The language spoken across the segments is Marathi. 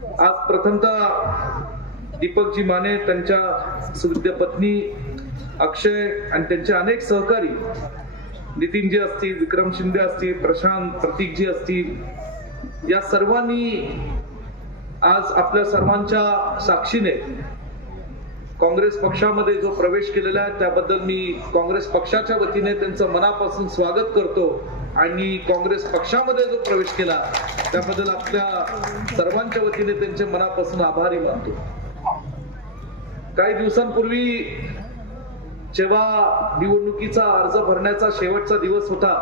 आज प्रथमतः दीपकजी माने, त्यांच्या सुविद्य पत्नी अक्षय आणि त्यांचे अनेक सहकारी नितीनजी असतील, विक्रम शिंदे असतील, प्रशांत, प्रतीकजी असतील, या सर्वांनी आज आपल्या सर्वांच्या साक्षीने काँग्रेस पक्षामध्ये जो प्रवेश केलेला आहे त्याबद्दल मी काँग्रेस पक्षाच्या वतीने त्यांचं मनापासून स्वागत करतो आणि काँग्रेस पक्षामध्ये जो प्रवेश केला त्याबद्दल आपल्या सर्वांच्या वतीने त्यांचे मनापासून आभारी मानतो. काही दिवसांपूर्वी जेव्हा निवडणुकीचा अर्ज भरण्याचा शेवटचा दिवस होता,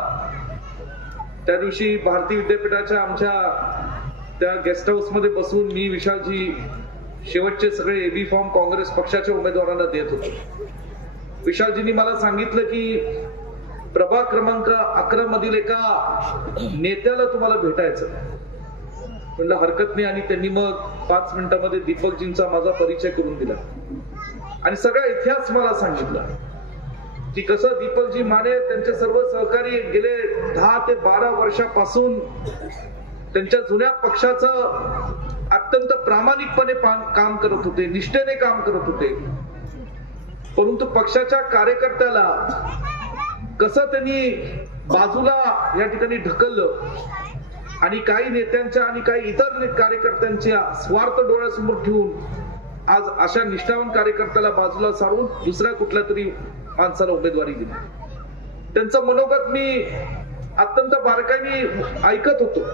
त्या दिवशी भारतीय विद्यापीठाच्या आमच्या त्या गेस्ट हाऊस मध्ये बसून मी, विशालजी शेवटचे सगळे एबी फॉर्म काँग्रेस पक्षाच्या उमेदवारांना देत होतो. विशालजींनी मला सांगितलं की प्रभाग क्रमांक 11 मधील एका नेत्याला तुम्हाला भेटायचं. म्हणलं हरकत नाही, आणि त्यांनी मग 5 मिनिटांमध्ये दीपकजींचा माझा परिचय करून दिला आणि सगळा इतिहास मला सांगितला की कसं दीपकजी माने त्यांचे सर्व सहकारी गेले 10 ते 12 वर्षापासून त्यांच्या जुन्या पक्षाचं अत्यंत प्रामाणिकपणे काम करत होते, निष्ठेने काम करत होते. परंतु पक्षाच्या कार्यकर्त्याला कसं त्यांनी बाजूला या ठिकाणी ढकललं आणि काही नेत्यांच्या आणि काही इतर कार्यकर्त्यांच्या स्वार्थ डोळ्यासमोर ठेवून आज अशा निष्ठावान कार्यकर्त्याला बाजूला सारून दुसऱ्या कुठल्या तरी माणसाला उमेदवारी दिली. त्यांचं मनोगत मी अत्यंत बारकाईने ऐकत होतो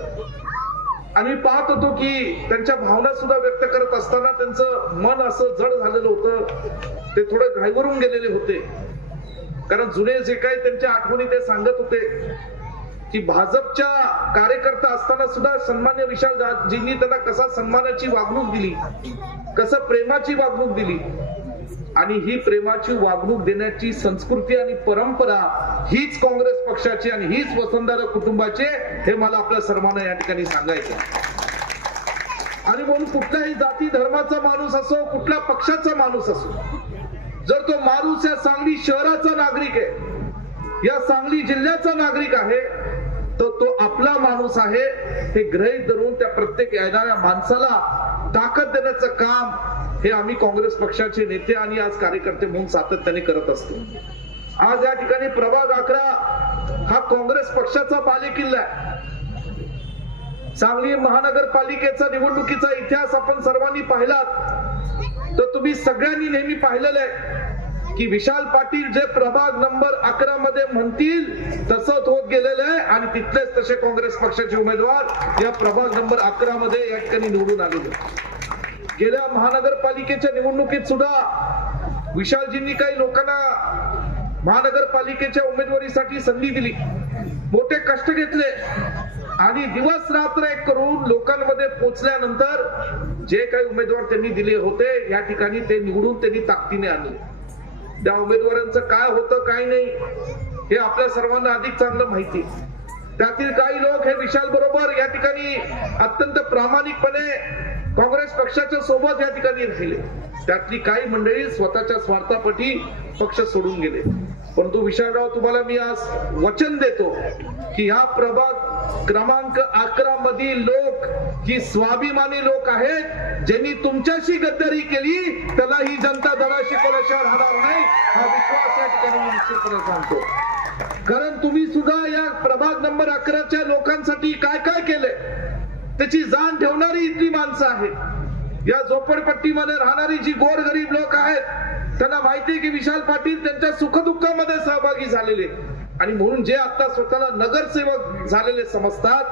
आणि मी पाहत होतो की त्यांच्या भावना सुद्धा व्यक्त करत असताना त्यांचं मन असं जड झालेलं होतं, ते थोडं घाईवरून गेलेले होते. कारण जुने जे काही त्यांच्या आठवणी ते सांगत होते की भाजपच्या कार्यकर्ता असताना सुद्धा सन्मान्य विशालजींनी त्यांना कसा सन्मानाची वागणूक दिली, कसं प्रेमाची वागणूक दिली, आणि ही प्रेमाची वागणूक देण्याची संस्कृती आणि परंपरा हीच काँग्रेस पक्षाची आणि हीच वसुंधरा कुटुंबाचे, हे मला आपल्या सर्वांना या ठिकाणी सांगायचं. आणि म्हणून कुठल्याही जाती धर्माचा माणूस असो, कुठल्या पक्षाचा माणूस असो, जर तो माणूस या सांगली शहराचा नागरिक आहे, या सांगली जिल्ह्याचा नागरिक आहे, तर तो आपला माणूस आहे हे गृहीत धरून त्या प्रत्येक येणाऱ्या माणसाला ताकद देण्याचं काम हे आम्ही काँग्रेस पक्षाचे नेते आणि आज कार्यकर्ते म्हणून सातत्याने करत असतो. आज या ठिकाणी प्रभाग 11 हा काँग्रेस पक्षाचा बालेकिल्ला आहे. सांगली महानगरपालिकेचा निवडणुकीचा इतिहास आपण सर्वांनी पाहिलात तर तुम्ही सगळ्यांनी नेहमी पाहिलेलं आहे की विशाल पाटील जे प्रभाग नंबर 11 मध्ये म्हणतील तसंच होत गेलेलं आहे आणि तिथलेच तसे काँग्रेस पक्षाचे उमेदवार या प्रभाग नंबर 11 मध्ये या ठिकाणी निवडून आलेले. गेल्या महानगरपालिकेच्या निवडणुकीत सुद्धा विशालजींनी काही लोकांना महानगरपालिकेच्या उमेदवारीसाठी संधी दिली, मोठे कष्ट घेतले आणि दिवस रात्र एक करून लोकांमध्ये पोहोचल्यानंतर जे काही उमेदवार त्यांनी दिले होते या ठिकाणी ते निवडून त्यांनी ताकदीने आणले. त्या उमेदवारांचं काय होतं काय नाही हे आपल्या सर्वांना अधिक चांगलं माहिती. त्यातील काही लोक हे विशाल बरोबर या ठिकाणी अत्यंत प्रामाणिकपणे काँग्रेस पक्षाच्या सोबत या ठिकाणी राहिले. त्यातली काही मंडळी स्वतःच्या स्वार्थापोटी पक्ष सोडून गेले. परंतु विशालराव, तुम्हाला मी आज वचन देतो की ह्या प्रभाग क्रमांक 11 मधील लोक ही स्वाभिमानी लोक आहेत. ज्यांनी तुमच्याशी गद्दारी केली त्याला ही जनता धडा शिकवल्याशिवाय राहणार नाही, हा विश्वास या ठिकाणी मी निश्चितपणे सांगतो. कारण तुम्ही सुद्धा या प्रभाग नंबर 11च्या लोकांसाठी काय काय केलंय त्याची जाण ठेवणारी इथली माणसं आहेत. या झोपडपट्टीमध्ये राहणारी जी गोरगरीब लोक आहेत त्यांना माहिती की विशाल पाटील त्यांच्या सुखदुःखामध्ये सहभागी झालेले आणि म्हणून जे आता स्वतःला नगरसेवक झालेले समजतात,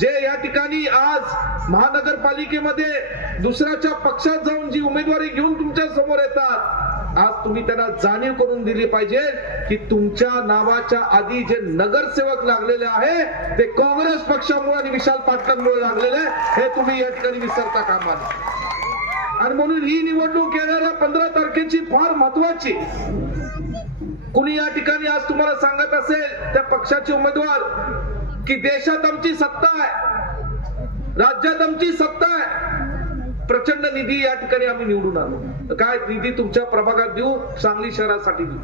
जे या ठिकाणी आज महानगरपालिकेमध्ये दुसऱ्याच्या पक्षात जाऊन जी उमेदवारी घेऊन तुमच्या समोर येतात, आज तुम्ही त्यांना जाणीव करून दिली पाहिजे की तुमच्या नावाच्या आधी जे नगरसेवक लागलेले आहे ते काँग्रेस पक्षामुळे आणि विशाल पाटलांमुळे लागलेले, हे तुम्ही या ठिकाणी विसरता कामा नये. आणि म्हणून ही निवडणूक येणाऱ्या 15 तारखेची फार महत्वाची. कुणी या ठिकाणी आज तुम्हाला सांगत असेल त्या पक्षाचे उमेदवार की देशात आमची सत्ता आहे, राज्यात आमची सत्ता आहे, प्रचंड निधी या ठिकाणी आम्ही निवडून आलो, काय निधी तुमच्या प्रभागात देऊ, सांगली शहरासाठी देऊ.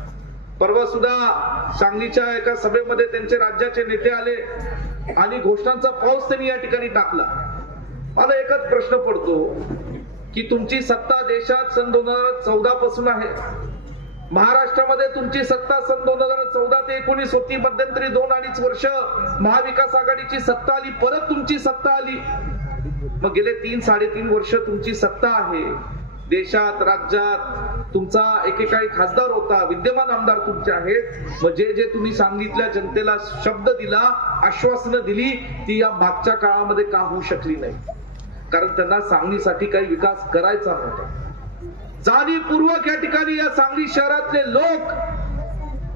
परवा सुद्धा सांगलीच्या एका सभेमध्ये त्यांचे राज्याचे नेते आले आणि घोषणांचा पाऊस त्यांनी या ठिकाणी टाकला. मला एकच प्रश्न पडतो की तुमची सत्ता देशात सन 2014 पासून आहे, महाराष्ट्रामध्ये तुमची सत्ता सन 2014 ते 19 होती, मध्यंतरी 2-2.5 वर्ष महाविकास आघाडीची सत्ता आली, परत तुमची सत्ता आली, मग गेले 3-3.5 वर्ष तुमची सत्ता आहे देशात, राज्यात तुमचा एकेकाळी खासदार होता, विद्यमान आमदार तुमचे आहेत, मग जे जे तुम्ही सांगितल्या जनतेला शब्द दिला, आश्वासनं दिली, ती या मागच्या काळामध्ये का होऊ शकली नाही? कारण त्यांना सांगलीसाठी काही विकास करायचा नव्हता. जाणीवपूर्वक या ठिकाणी या सांगली शहरातले लोक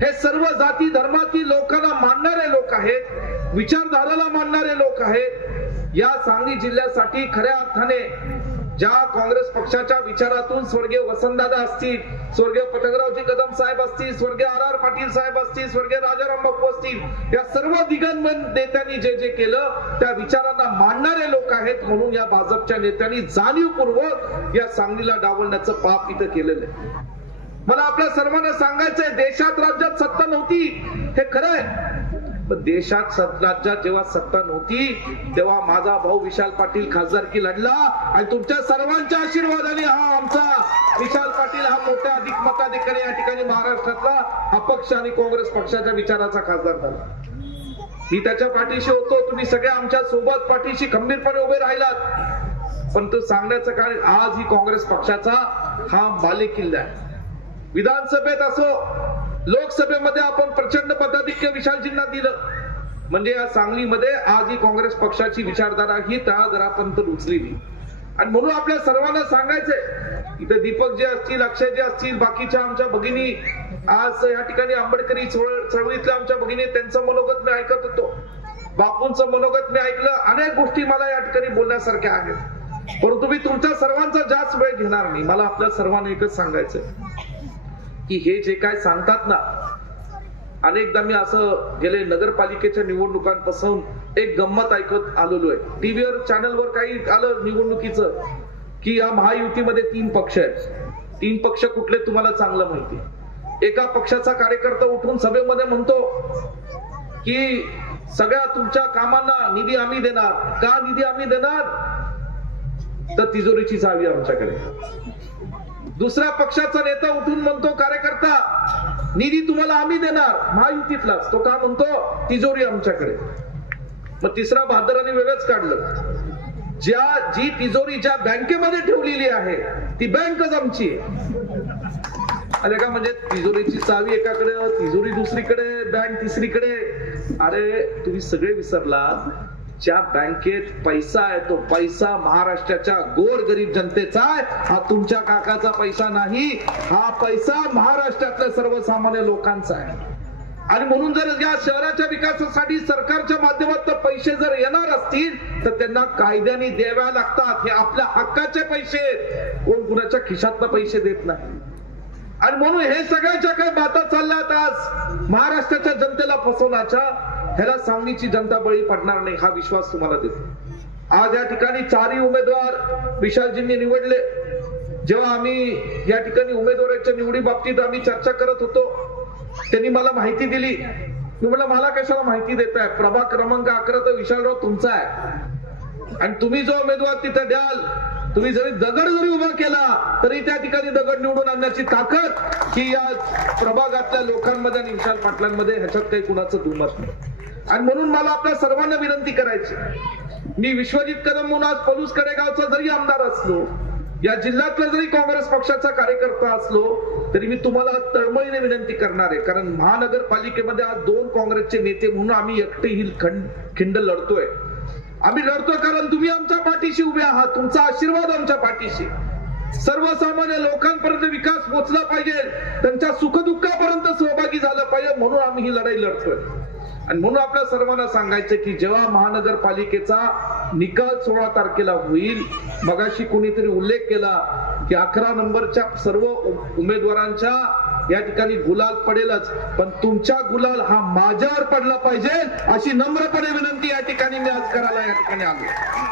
हे सर्व जाती धर्मातील लोकांना मानणारे लोक आहेत, विचारधाराला मानणारे लोक आहेत. या सांगली जिल्ह्यासाठी खऱ्या अर्थाने ज्या काँग्रेस पक्षाच्या विचारातून स्वर्गीय वसंतदादा असतील, स्वर्गीय पटकरावजी कदम साहेब असतील, स्वर्गीय R.R. पाटील साहेब असतील, स्वर्गीय राजाराम बापू असतील, या सर्व दिग्गज नेत्यांनी जे जे केलं त्या विचारांना मानणारे लोक आहेत. म्हणून या भाजपच्या नेत्यांनी जाणीवपूर्वक या सांगलीला डावलण्याचं पाप इथं केलेलं आहे. मला आपल्या सर्वांना सांगायचंय, देशात राज्यात सत्ता नव्हती हे खरं आहे, पण देशात राज्यात जेव्हा सत्ता नव्हती तेव्हा माझा भाऊ विशाल पाटील खासदारकी लढला आणि तुमच्या सर्वांच्या आशीर्वादाने हा आमचा विशाल पाटील हा मोठ्या अधिक मताधिकारी या ठिकाणी महाराष्ट्रातला अपक्ष आणि काँग्रेस पक्षाच्या विचाराचा खासदार झाला. मी त्याच्या पाठीशी होतो, तुम्ही सगळे आमच्या सोबत पाठीशी खंबीरपणे उभे राहिलात, पण तो सांगण्याचं कारण आज ही काँग्रेस पक्षाचा हा बालेकिल्ला आहे. विधानसभेत असो, लोकसभेमध्ये आपण प्रचंड मताधिक्य विशालजींना दिलं, म्हणजे या सांगलीमध्ये आज ही काँग्रेस पक्षाची विचारधारा ही तळागाळापर्यंत रुजलेली. आणि म्हणून आपल्या सर्वांना सांगायचंय, इथे दीपक जे असतील, अक्षय जे असतील, बाकीच्या आमच्या भगिनी आज या ठिकाणी आंबेडकरी चळवळीतल्या आमच्या भगिनी, त्यांचं मनोगत मी ऐकत होतो, बापूंचं मनोगत मी ऐकलं, अनेक गोष्टी मला या ठिकाणी बोलण्यासारख्या आहेत, परंतु मी तुमच्या सर्वांचा जास्त वेळ घेणार नाही. मला आपल्या सर्वांना एकच सांगायचंय की हे जे काय सांगतात ना, अनेकदा मी असं गेले नगरपालिकेच्या निवडणुकांपासून एक गंमत ऐकत आलेलो आहे. टीव्हीवर चॅनलवर काही आलं निवडणुकीचं की या महायुतीमध्ये 3 पक्ष आहेत. 3 पक्ष कुठले तुम्हाला चांगलं माहिती. एका पक्षाचा कार्यकर्ता उठून सभेमध्ये म्हणतो की सगळ्या तुमच्या कामांना निधी आम्ही देणार. का निधी आम्ही देणार? तर तिजोरीची चावी आमच्याकडे. दुसऱ्या पक्षाचा नेता उठून म्हणतो, कार्यकर्ता, निधी तुम्हाला आम्ही देणार महायुतीतलाच. तो का म्हणतो? तिजोरी आमच्याकडे. मग तिसरा बहादरांनी वेगळंच काढलं, जी तिजोरी ज्या बँकेमध्ये ठेवलेली आहे ती बँकच आमची आले का. म्हणजे तिजोरीची चावी एकाकडे, तिजोरी दुसरीकडे, बँक तिसरीकडे. अरे तुम्ही सगळे विसरला, ज्या बँकेत पैसा आहे तो पैसा महाराष्ट्राच्या गोरगरीब जनतेचा आहे. हा तुमच्या काकाचा पैसा नाही, हा पैसा महाराष्ट्रातल्या सर्वसामान्य लोकांचा आहे. आणि म्हणून जर या शहराच्या विकासासाठी सरकारच्या माध्यमातून पैसे जर येणार असतील तर त्यांना कायद्याने द्याव्या लागतात. हे आपल्या हक्काचे पैसे, कोण कुणाच्या खिशातनं पैसे देत नाही. आणि म्हणून हे सगळ्याच्या काही बाता चालल्यात आज महाराष्ट्राच्या जनतेला फसवण्याच्या, ह्याला सांगलीची जनता बळी पडणार नाही हा विश्वास तुम्हाला देतो. आज या ठिकाणी 4ही उमेदवार विशालजींनी निवडले. जेव्हा आम्ही या ठिकाणी उमेदवाराच्या निवडी बाबतीत आम्ही चर्चा करत होतो, त्यांनी मला माहिती दिली. मी म्हटलं, मला कशाला माहिती देताय? प्रभाग क्रमांक 11 तर विशालराव तुमचा आहे आणि तुम्ही जो उमेदवार तिथे द्याल, तुम्ही जरी दगड जरी उभा केला तरी त्या ठिकाणी दगड निवडून आणण्याची ताकद ही या प्रभागातल्या लोकांमध्ये आणि विशाल पाटलांमध्ये, ह्याच्यात काही कुणाचं दुमत नाही. आणि म्हणून मला आपल्या सर्वांना विनंती करायची, मी विश्वजित कदम म्हणून आज पलूस कडेगावचा जरी आमदार असलो, या जिल्ह्यातला जरी काँग्रेस पक्षाचा कार्यकर्ता असलो, तरी मी तुम्हाला तळमळीने विनंती करणार आहे. कारण महानगरपालिकेमध्ये आज 2 काँग्रेसचे नेते म्हणून आम्ही एकटे ही खिंड लढतोय. आम्ही लढतोय कारण तुम्ही आमच्या पाठीशी उभे आहात, तुमचा आशीर्वाद आमच्या पाठीशी. सर्वसामान्य लोकांपर्यंत विकास पोहोचला पाहिजे, त्यांच्या सुखदुःखापर्यंत सहभागी झालं पाहिजे, म्हणून आम्ही ही लढाई लढतोय. आणि म्हणून आपल्या सर्वांना सांगायचं की जेव्हा महानगरपालिकेचा निकाल 16 तारखेला होईल, मगाशी कोणीतरी उल्लेख केला की 11 नंबरच्या सर्व उमेदवारांच्या या ठिकाणी गुलाल पडेलच, पण तुमचा गुलाल हा माझ्यावर पडला पाहिजे अशी नम्रपणे विनंती या ठिकाणी मी आज करायला या ठिकाणी आलो.